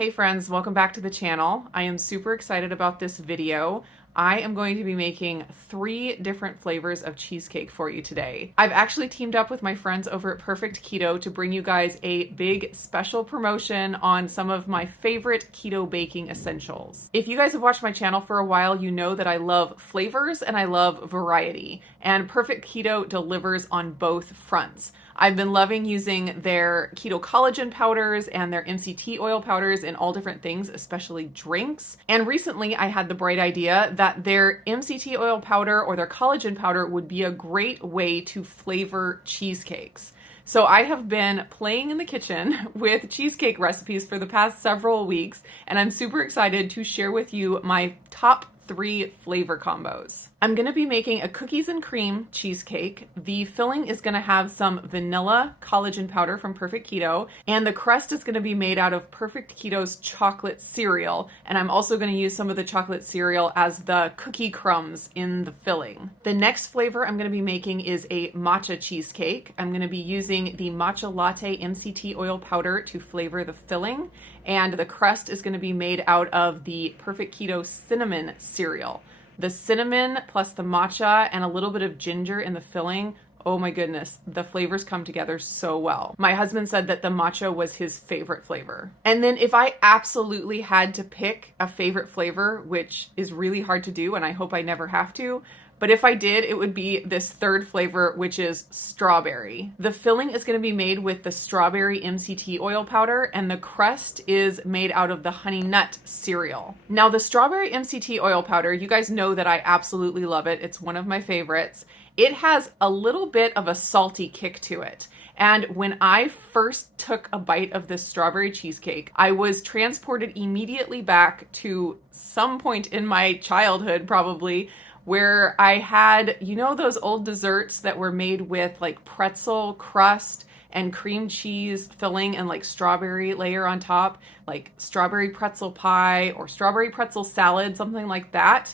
Hey friends, welcome back to the channel. I am super excited about this video. I am going to be making 3 different flavors of cheesecake for you today. I've actually teamed up with my friends over at Perfect Keto to bring you guys a big special promotion on some of my favorite keto baking essentials. If you guys have watched my channel for a while, you know that I love flavors and I love variety, and Perfect Keto delivers on both fronts. I've been loving using their keto collagen powders and their MCT oil powders in all different things, especially drinks. And recently I had the bright idea that their MCT oil powder or their collagen powder would be a great way to flavor cheesecakes. So I have been playing in the kitchen with cheesecake recipes for the past several weeks, and I'm super excited to share with you my top 3 flavor combos. I'm gonna be making a cookies and cream cheesecake. The filling is gonna have some vanilla collagen powder from Perfect Keto, and the crust is gonna be made out of Perfect Keto's chocolate cereal. And I'm also gonna use some of the chocolate cereal as the cookie crumbs in the filling. The next flavor I'm gonna be making is a matcha cheesecake. I'm gonna be using the matcha latte MCT oil powder to flavor the filling, and the crust is gonna be made out of the Perfect Keto cinnamon cereal. The cinnamon plus the matcha and a little bit of ginger in the filling, oh my goodness, the flavors come together so well. My husband said that the matcha was his favorite flavor. And then if I absolutely had to pick a favorite flavor, which is really hard to do and I hope I never have to, but if I did, it would be this third flavor, which is strawberry. The filling is going to be made with the strawberry MCT oil powder, and the crust is made out of the honey nut cereal. Now, the strawberry MCT oil powder, you guys know that I absolutely love it. It's one of my favorites. It has a little bit of a salty kick to it. And when I first took a bite of this strawberry cheesecake, I was transported immediately back to some point in my childhood, probably, where I had, you know, those old desserts that were made with like pretzel crust and cream cheese filling and like strawberry layer on top, like strawberry pretzel pie or strawberry pretzel salad, something like that.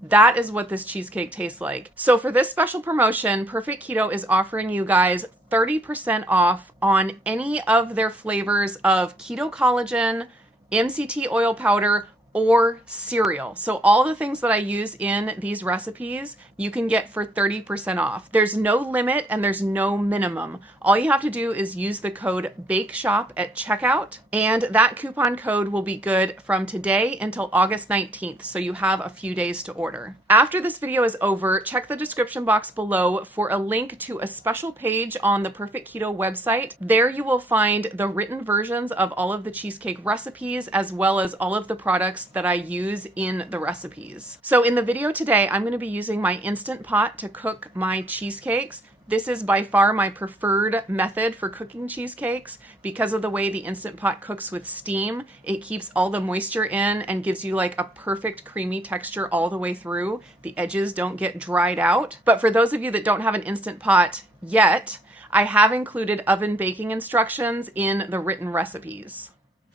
That is what this cheesecake tastes like. So for this special promotion, Perfect Keto is offering you guys 30% off on any of their flavors of keto collagen, MCT oil powder, or cereal. So all the things that I use in these recipes, you can get for 30% off. There's no limit and there's no minimum. All you have to do is use the code BAKESHOP at checkout, and that coupon code will be good from today until August 19th, so you have a few days to order. After this video is over, check the description box below for a link to a special page on the Perfect Keto website. There you will find the written versions of all of the cheesecake recipes, as well as all of the products that I use in the recipes. So in the video today, I'm going to be using my Instant Pot to cook my cheesecakes. This is by far my preferred method for cooking cheesecakes because of the way the Instant Pot cooks with steam. It keeps all the moisture in and gives you like a perfect creamy texture all the way through. The edges don't get dried out. But for those of you that don't have an Instant Pot yet, I have included oven baking instructions in the written recipes.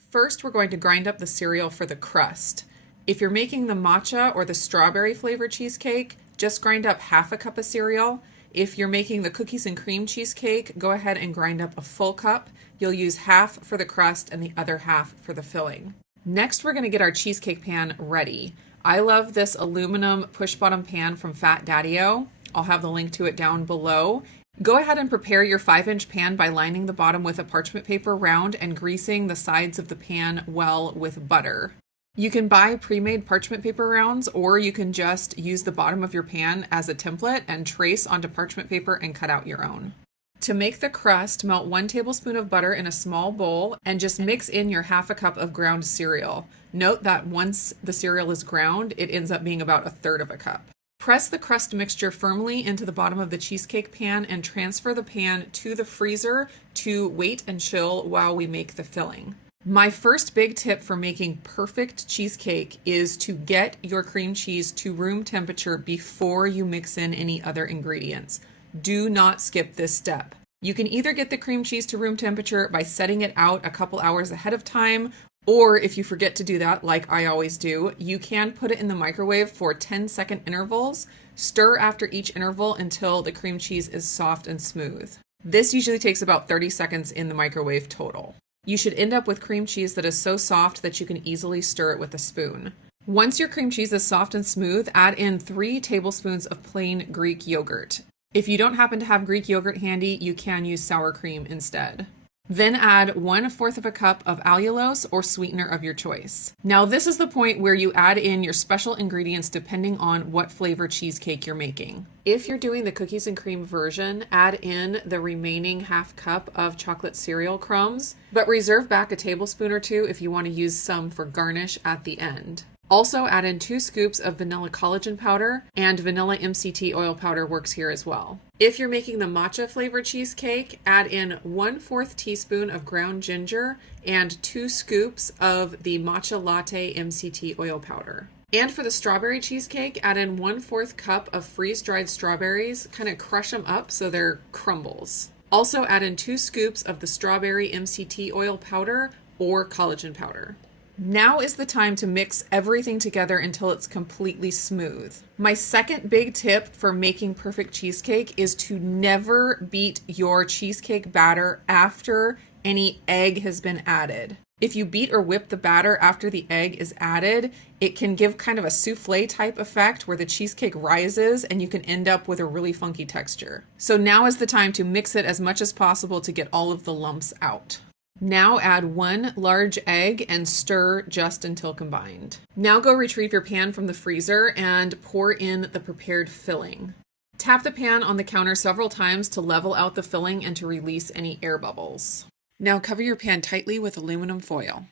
First, we're going to grind up the cereal for the crust. If you're making the matcha or the strawberry flavored cheesecake, just grind up half a cup of cereal. If you're making the cookies and cream cheesecake, go ahead and grind up a full cup. You'll use half for the crust and the other half for the filling. Next, we're going to get our cheesecake pan ready. I love this aluminum push bottom pan from Fat Daddy-O. I'll have the link to it down below. Go ahead and prepare your 5-inch pan by lining the bottom with a parchment paper round and greasing the sides of the pan well with butter. You can buy pre-made parchment paper rounds, or you can just use the bottom of your pan as a template and trace onto parchment paper and cut out your own. To make the crust, melt 1 tablespoon of butter in a small bowl and just mix in your half a cup of ground cereal. Note that once the cereal is ground, it ends up being about 1/3 of a cup. Press the crust mixture firmly into the bottom of the cheesecake pan and transfer the pan to the freezer to wait and chill while we make the filling. My first big tip for making perfect cheesecake is to get your cream cheese to room temperature before you mix in any other ingredients. Do not skip this step. You can either get the cream cheese to room temperature by setting it out a couple hours ahead of time, or if you forget to do that, like I always do, you can put it in the microwave for 10-second intervals. Stir after each interval until the cream cheese is soft and smooth. This usually takes about 30 seconds in the microwave total. You should end up with cream cheese that is so soft that you can easily stir it with a spoon. Once your cream cheese is soft and smooth, add in 3 tablespoons of plain Greek yogurt. If you don't happen to have Greek yogurt handy, you can use sour cream instead. Then add 1/4 of a cup of allulose or sweetener of your choice. Now this is the point where you add in your special ingredients depending on what flavor cheesecake you're making. If you're doing the cookies and cream version, add in the remaining 1/2 cup of chocolate cereal crumbs, but reserve back a tablespoon or 2 if you want to use some for garnish at the end. Also add in 2 scoops of vanilla collagen powder, and vanilla MCT oil powder works here as well. If you're making the matcha flavored cheesecake, add in 1/4 teaspoon of ground ginger and 2 scoops of the matcha latte MCT oil powder. And for the strawberry cheesecake, add in 1/4 cup of freeze-dried strawberries, kind of crush them up so they're crumbles. Also add in 2 scoops of the strawberry MCT oil powder or collagen powder. Now is the time to mix everything together until it's completely smooth. My second big tip for making perfect cheesecake is to never beat your cheesecake batter after any egg has been added. If you beat or whip the batter after the egg is added, it can give kind of a souffle type effect where the cheesecake rises and you can end up with a really funky texture. So now is the time to mix it as much as possible to get all of the lumps out. Now add 1 large egg and stir just until combined. Now go retrieve your pan from the freezer and pour in the prepared filling. Tap the pan on the counter several times to level out the filling and to release any air bubbles. Now cover your pan tightly with aluminum foil.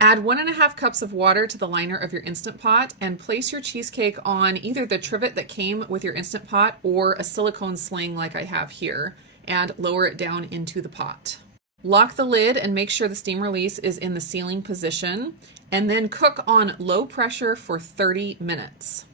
Add 1.5 cups of water to the liner of your Instant Pot and place your cheesecake on either the trivet that came with your Instant Pot or a silicone sling like I have here, and lower it down into the pot. Lock the lid and make sure the steam release is in the sealing position, and then cook on low pressure for 30 minutes.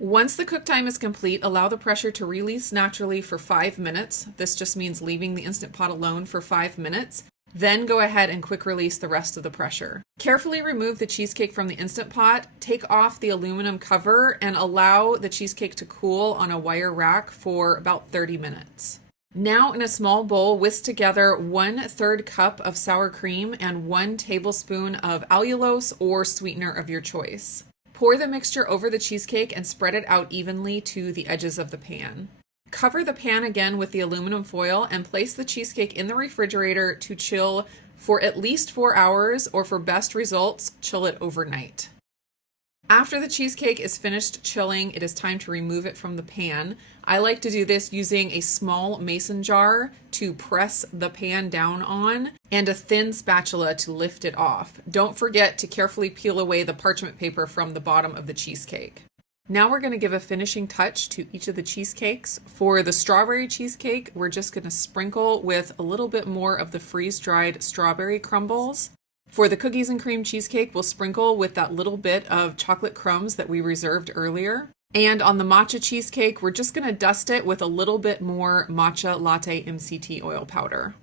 Once the cook time is complete, allow the pressure to release naturally for 5 minutes. This just means leaving the Instant Pot alone for 5 minutes. Then go ahead and quick release the rest of the pressure. Carefully remove the cheesecake from the Instant Pot, take off the aluminum cover, and allow the cheesecake to cool on a wire rack for about 30 minutes. Now in a small bowl, whisk together 1/3 cup of sour cream and 1 tablespoon of allulose or sweetener of your choice. Pour the mixture over the cheesecake and spread it out evenly to the edges of the pan. Cover the pan again with the aluminum foil and place the cheesecake in the refrigerator to chill for at least 4 hours, or for best results, chill it overnight. After the cheesecake is finished chilling, it is time to remove it from the pan. I like to do this using a small mason jar to press the pan down on and a thin spatula to lift it off. Don't forget to carefully peel away the parchment paper from the bottom of the cheesecake. Now we're going to give a finishing touch to each of the cheesecakes. For the strawberry cheesecake, we're just going to sprinkle with a little bit more of the freeze-dried strawberry crumbles. For the cookies and cream cheesecake, we'll sprinkle with that little bit of chocolate crumbs that we reserved earlier. And on the matcha cheesecake, we're just going to dust it with a little bit more matcha latte MCT oil powder.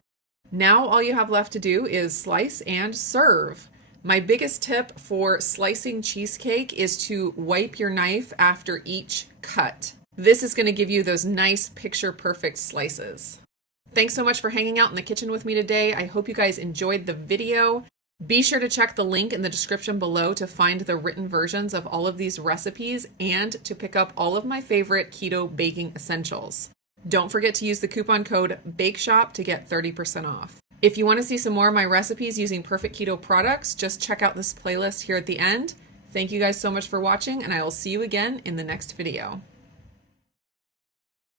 Now all you have left to do is slice and serve. My biggest tip for slicing cheesecake is to wipe your knife after each cut. This is going to give you those nice picture perfect slices. Thanks so much for hanging out in the kitchen with me today. I hope you guys enjoyed the video. Be sure to check the link in the description below to find the written versions of all of these recipes and to pick up all of my favorite keto baking essentials. Don't forget to use the coupon code BAKESHOP to get 30% off. If you want to see some more of my recipes using Perfect Keto products, just check out this playlist here at the end. Thank you guys so much for watching, and I will see you again in the next video.